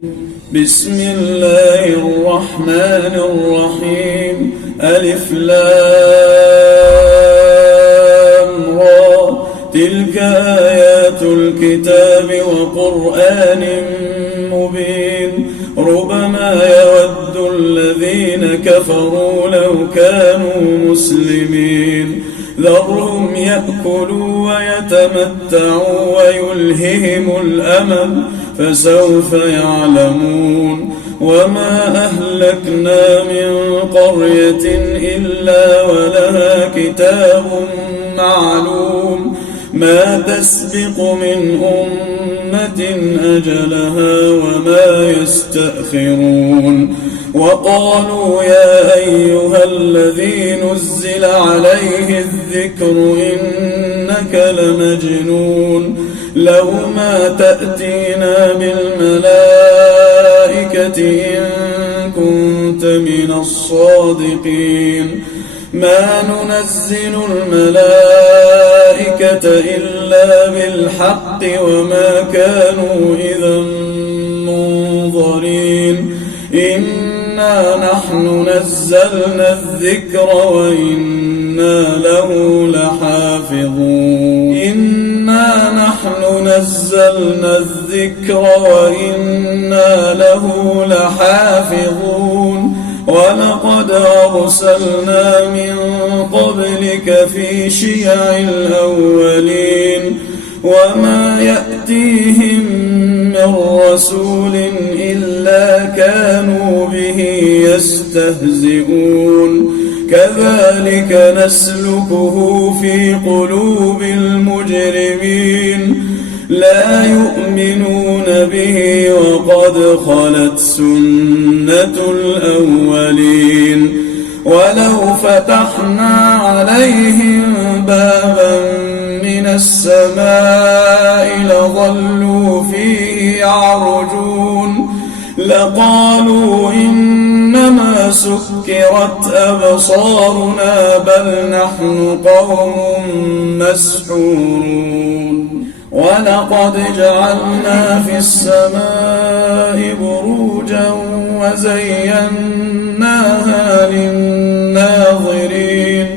بسم الله الرحمن الرحيم. ألف لام را، تلك آيات الكتاب وقرآن مبين. ربما يود الذين كفروا لو كانوا مسلمين. ذرهم يأكلوا ويتمتعوا ويلههم الأمل، فسوف يعلمون. وما أهلكنا من قرية إلا ولها كتاب معلوم، ما تسبق من أمة أجلها وما يستأخرون. وقالوا يا أيها الذي نزل عليه الذكر إنك لمجنون، لو ما تأتينا بالملائكة إن كنت من الصادقين. ما ننزل الملائكة إلا بالحق وما كانوا إذا منظرين. إنا نحن نزلنا الذكر وإنا له لحافظون. إنا نحن نزلنا الذكر وإنا له لحافظون. ولقد أرسلنا من قبلك في شيع الأولين، وما يأتيهم من رسول إلا كانوا به يستهزئون. كذلك نسلكه في قلوب المجرمين، لا يؤمنون به وقد خلت سنة الأولين. ولو فتحنا عليهم بابا من السماء لظلوا فيه يعرجون، لقالوا إنما سكرت أبصارنا بل نحن قوم مسحورون. ولقد جعلنا في السماء بروجا وزيناها للناظرين،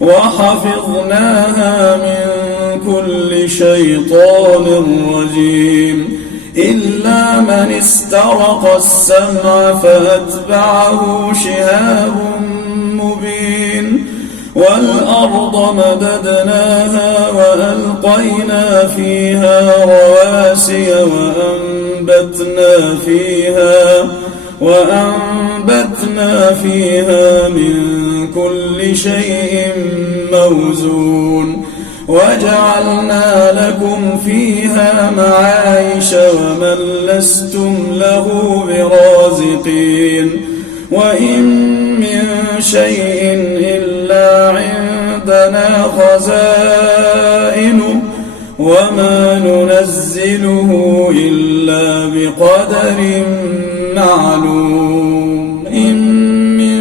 وحفظناها من كل شيطان رجيم، إلا من استرق السمع فأتبعه شهاب مبين. والأرض مددناها وألقينا فيها رواسي وأنبتنا فيها من كل شيء موزون. وجعلنا لكم فيها معايش ومن لستم له برازقين. وإن من شيء إلا عندنا خزائنه وما ننزله إلا بقدر معلوم. إن من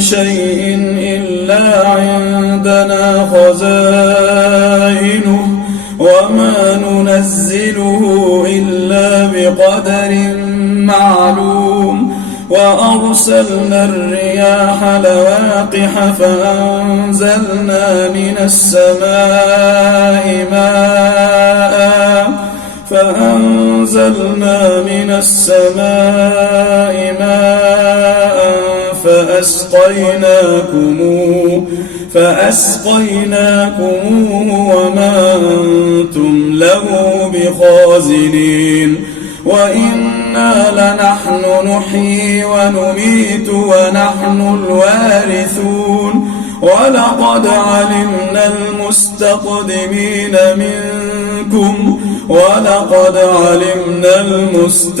شيء إلا عندنا خزائنه وما ننزله إلا بقدر معلوم. وأرسلنا الرياح لواقح فأنزلنا من السماء ماء فأسقيناكموه وما أنتم له بخازنين. وإنا لنحن نحيي ونميت ونحن الوارثون. ولقد علمنا المستقدمين منكم ولقد علمنا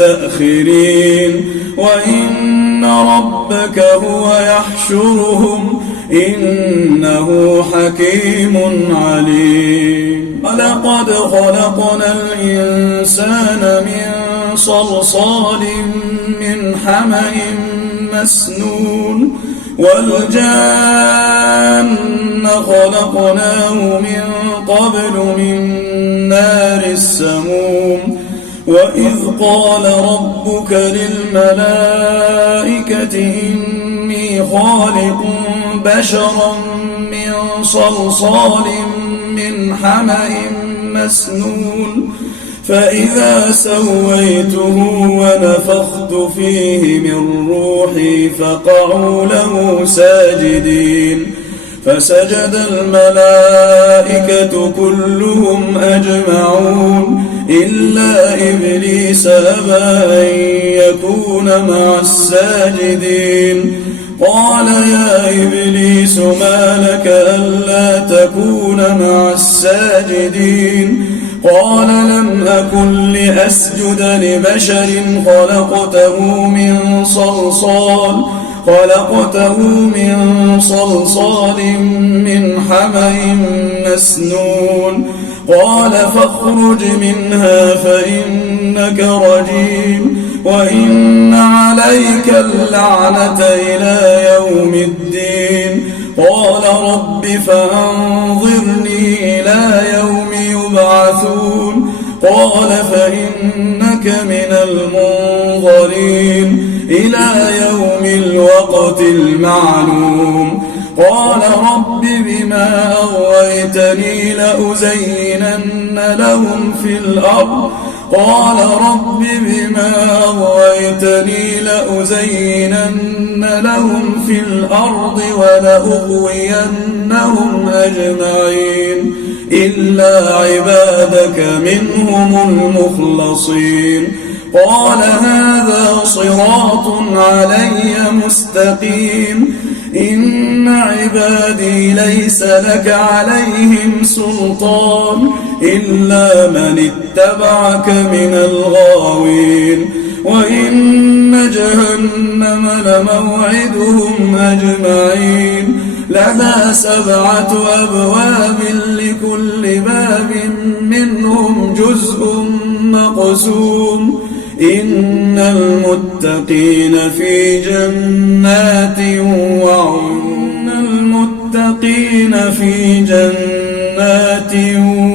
المستأخرين. وإن ربك هو يحشرهم إنه حكيم عليم. ولقد خلقنا الإنسان من صلصال من حمأ مسنون. والجان خلقناه من قبل من نار السموم. وإذ قال ربك للملائكة إني خالق بشرا من صلصال من حمأ مسنون فإذا سويته ونفخت فيه من روحي فقعوا له ساجدين فسجد الملائكة كلهم أجمعون إلا إبليس أبى أن يكون مع الساجدين قال يا إبليس ما لك ألا تكون مع الساجدين قال لم أكن لأسجد لبشر خلقته من صلصال من حمأ مسنون قال فاخرج منها فإنك رجيم وإن عليك اللعنة إلى يوم الدين قال رب فأنظرني إلى يوم يبعثون قال فإنك من المنظرين إلى يوم الوقت المعلوم قال رب بما أغويتني لأزينن لهم في الأرض ولأغوينهم أجمعين إلا عبادك منهم المخلصين قال هذا صراط علي مستقيم إن عبادي ليس لك عليهم سلطان إلا من اتبعك من الغاوين وإن جهنم لموعدهم أجمعين لها 7 أبواب لكل باب منهم جزء مقسوم إن المتقين في جنات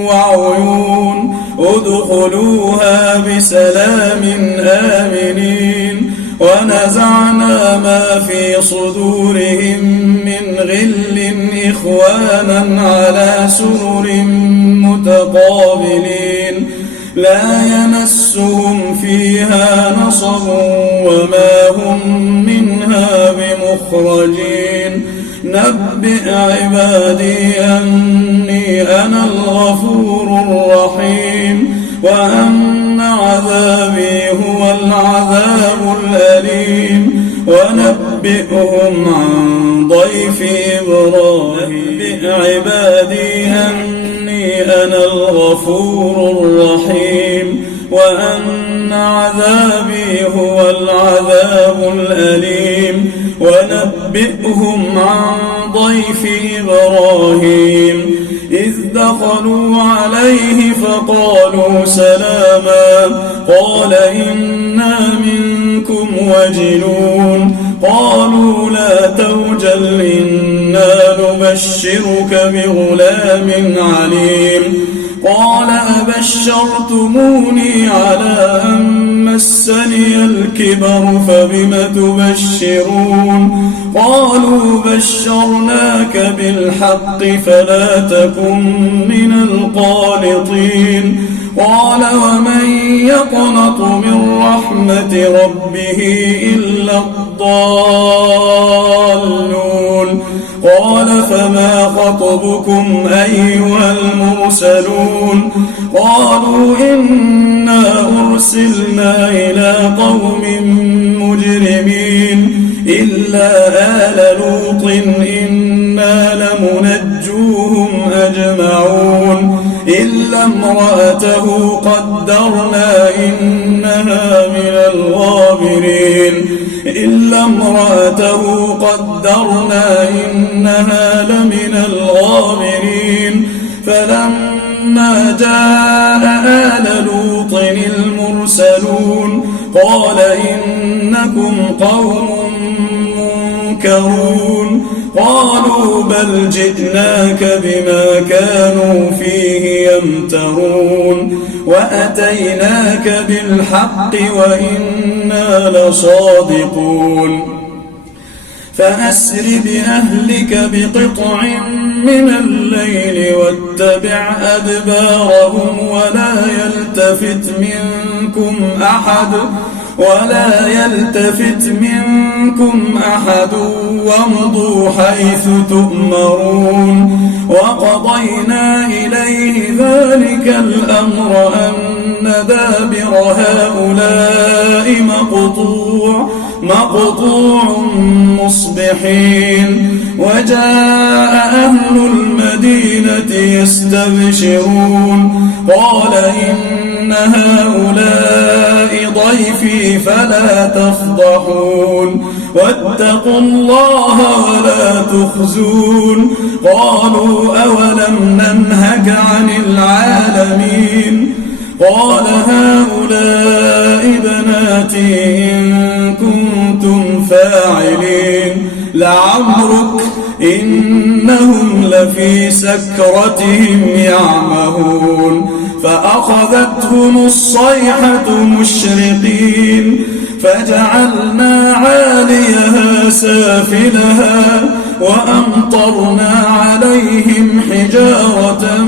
وعيون ادخلوها بسلام آمنين ونزعنا ما في صدورهم من غل إخوانا على سرر متقابلين لا يمسهم فيها نصب وما هم منها بمخرجين نبئ عبادي أني أنا الغفور الرحيم وأن عذابي هو العذاب الأليم ونبئهم عن ضيف إبراهيم نبئ عبادي أني أنا الغفور الرحيم وأن عذابي هو العذاب الأليم ونبئهم عن ضيف إبراهيم إذ دخلوا عليه فقالوا سلاما قال إنا منكم وجلون قالوا لا توجل إنا نبشرك بغلام عليم قال أبشرتموني على أن مسني الكبر فبم تبشرون قالوا بشرناك بالحق فلا تكن من القانطين قال ومن يقنط من رحمة ربه إلا الضالون قال فما خطبكم أيها المرسلون قالوا إنا أرسلنا إلى قوم مجرمين إلا آل لوط إنا لمنجوهم أجمعون إلا امرأته قدرنا إنها لمن الغابرين فلما جاء آل لوط المرسلون قال إنكم قوم منكرون قالوا بل جئناك بما كانوا فيه يمترون وأتيناك بالحق وإنا لصادقون فأسر بأهلك بقطع من الليل واتبع أدبارهم ولا يلتفت منكم أحد وامضوا حيث تؤمرون وقضينا إليه ذلك الأمر أن دابر هؤلاء مقطوع مصبحين وجاء أهل المدينة يستبشرون قال إن هؤلاء ضيفي فلا تفضحون واتقوا الله ولا تخزون قالوا أولم ننهك عن العالمين قال هؤلاء بناتي إن كنتم فاعلين لعمرك إنهم لفي سكرتهم يعمهون فأخذتهم الصيحة مشرقين فجعلنا عاليها سافلها وأمطرنا عليهم حجارة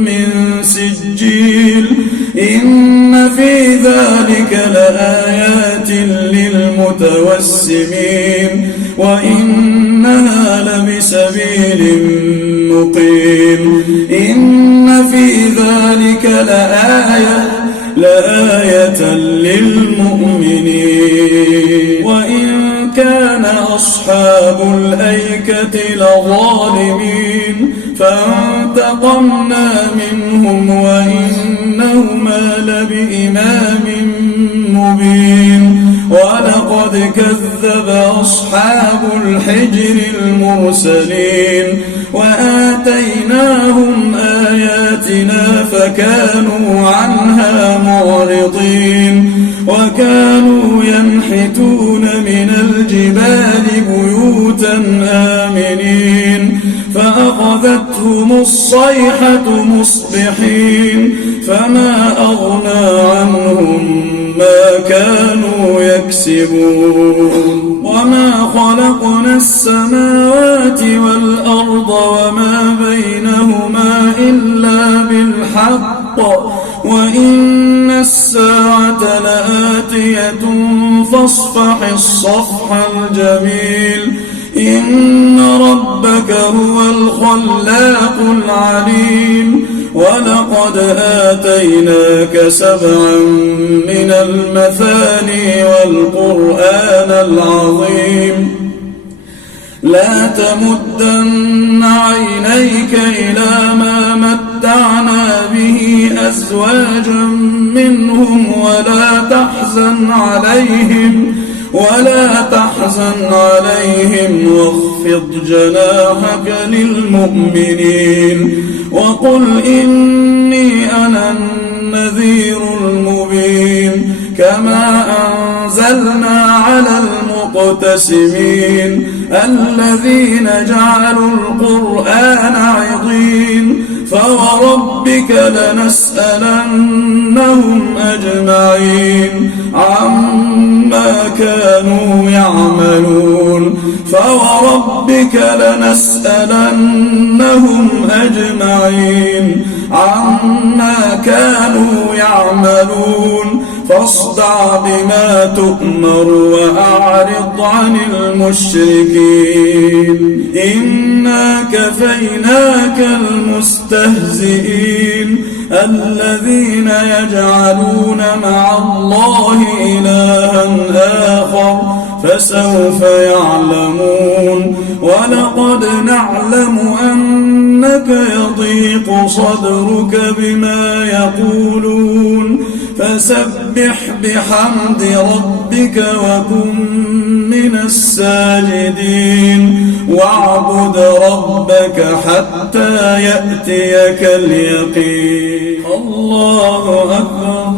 من سجيل إن في ذلك لآيات للمتوسمين وإنها لبسبيل مقيم إن في ذلك لآية للمؤمنين وإن كان أصحاب الأيكة لظالمين فانتقمنا منهم وإنهما لبإمام مبين ولقد كذب أصحاب الحجر المرسلين وآتيناهم آياتنا فكانوا عنها معرضين وكانوا ينحتون من الجبال بيوتا آمنين فأخذتهم الصيحة مصبحين فما أغنى عنهم ما كانوا يكسبون وما خلقنا السماوات والأرض وما بينهما إلا بالحق وإن الساعة لآتية فاصفح الصفح الجميل إن ربك هو الخلاق العليم ولقد آتيناك 7 من المثاني والقرآن العظيم لا تمدن عينيك إلى ما متعنا به أزواجا منهم ولا تحزن عليهم واخفض جناحك للمؤمنين وقل إني أنا النذير المبين كما أنزلنا على المقتسمين الذين جعلوا القرآن عضين فوربك لنسألنهم أجمعين عما كانوا يعملون فوربك لنسألنهم أجمعين عما كانوا يعملون فاصدع بما تؤمر وأعرض عن المشركين إنا كفيناك المستهزئين الذين يجعلون مع الله إلها آخر فسوف يعلمون ولقد نعلم أنك يضيق صدرك بما يقولون فسبح بحمد ربك وكن من الساجدين واعبد ربك حتى يأتيك اليقين الله أكبر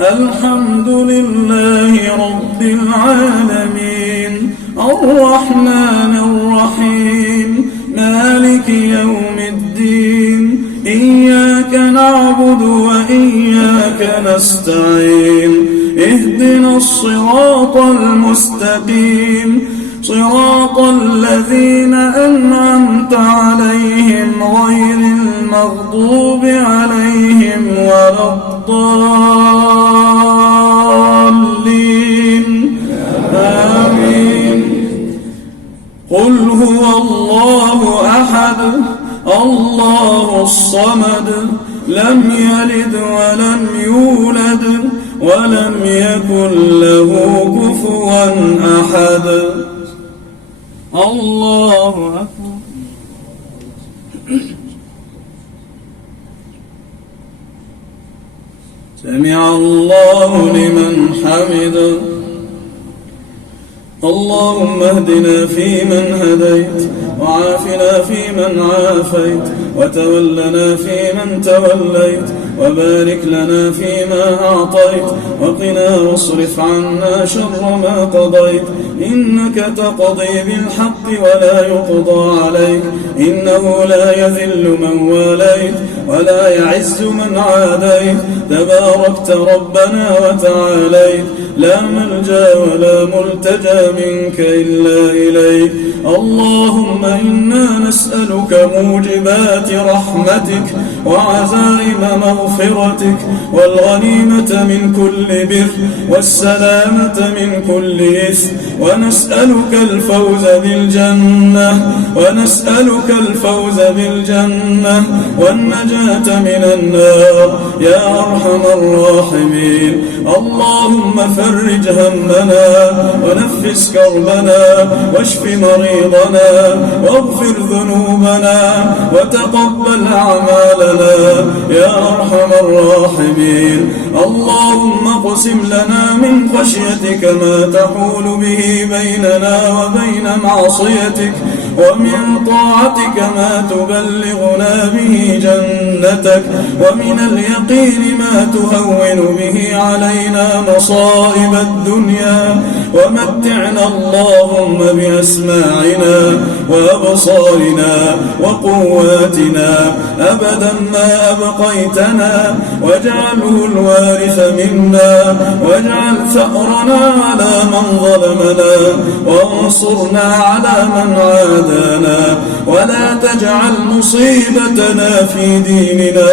الحمد لله رب العالمين الرحمن الرحيم الرحيم مالك يوم الدين إياك نعبد وإياك نستعين اهدنا الصراط المستقيم صراط الذين أنعمت عليهم غير المغضوب عليهم ولا الضالين آمين. قل هو الله أحد الله الصمد لم يلد ولم يولد ولم يكن له كفوا أحد. الله أكبر. سمع الله لمن حمده. اللهم اهدنا فيمن هديت وعافنا فيمن عافيت وتولنا فيمن توليت وبارك لنا فيما أعطيت وقنا واصرف عنا شر ما قضيت إنك تقضي بالحق ولا يقضى عليك إنه لا يذل من واليت ولا يعز من عاديت تباركت ربنا وتعاليت لا ملجا ولا ملتجا منك إلا إليك. اللهم إنا نسألك موجبات رحمتك وعزائم مغفرتك والغنيمة من كل بر والسلامة من كل إثم ونسألك الفوز بالجنة والنجاة من النار يا أرحم الراحمين. اللهم فرج همنا ونفس كربنا واشف مريضنا واغفر ذنوبنا وتقبل أعمالنا يا أرحم الراحمين. اللهم اقسم لنا من خشيتك ما تحول به بيننا وبين معصيتك ومن طاعتك ما تبلغنا به جنتك ومن اليقين ما تهون به علينا مصائب الدنيا ومتعنا اللهم بأسماعنا وأبصارنا وقواتنا أبدا ما أبقيتنا واجعله الوارث منا واجعل ثأرنا على من ظلمنا وانصرنا على من عادانا ولا تجعل مصيبتنا في ديننا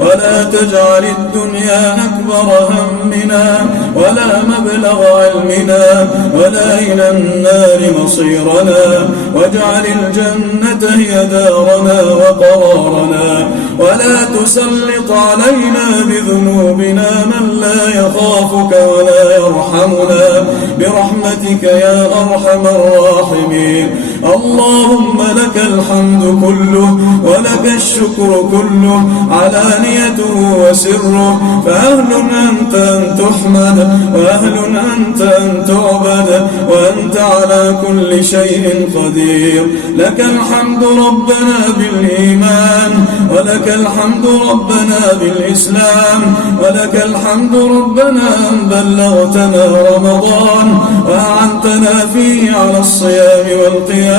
ولا تجعل الدنيا أكبر همنا ولا مبلغ علمنا ولا إلى النار مصيرنا واجعل الجنة هي دارنا وقرارنا ولا تسلط علينا بذنوبنا من لا يخافك ولا يرحمنا برحمتك يا أرحم الراحمين. اللهم لك الحمد كله ولك الشكر كله علانيته وسره فأهل أنت أن تحمد وأهل أنت أن تعبد وأنت على كل شيء قدير. لك الحمد ربنا بالإيمان ولك الحمد ربنا بالإسلام ولك الحمد ربنا أن بلغتنا رمضان وأعنتنا فيه على الصيام والقيام.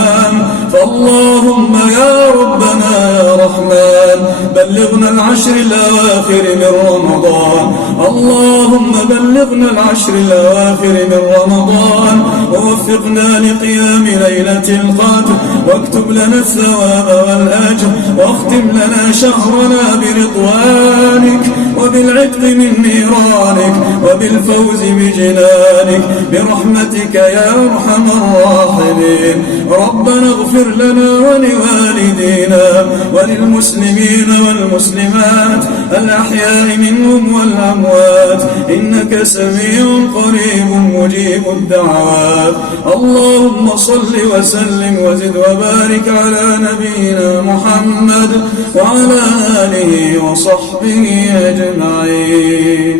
فاللهم يا ربنا يا رحمن بلغنا العشر الأواخر من رمضان. اللهم بلغنا العشر الأواخر من رمضان ووفقنا لقيام ليلة القدر واكتب لنا الثواب والأجر واختم لنا شهرنا برضوانك وبالعتق من نيرانك وبالفوز بجنانك برحمتك يا أرحم الراحمين. ربنا اغفر لنا ولوالدينا وللمسلمين والمسلمات الأحياء منهم والأموات إنك سميع قريب مجيب الدعوات. اللهم صل وسلم وزد وبارك على نبينا محمد وعلى آله وصحبه أجمعين.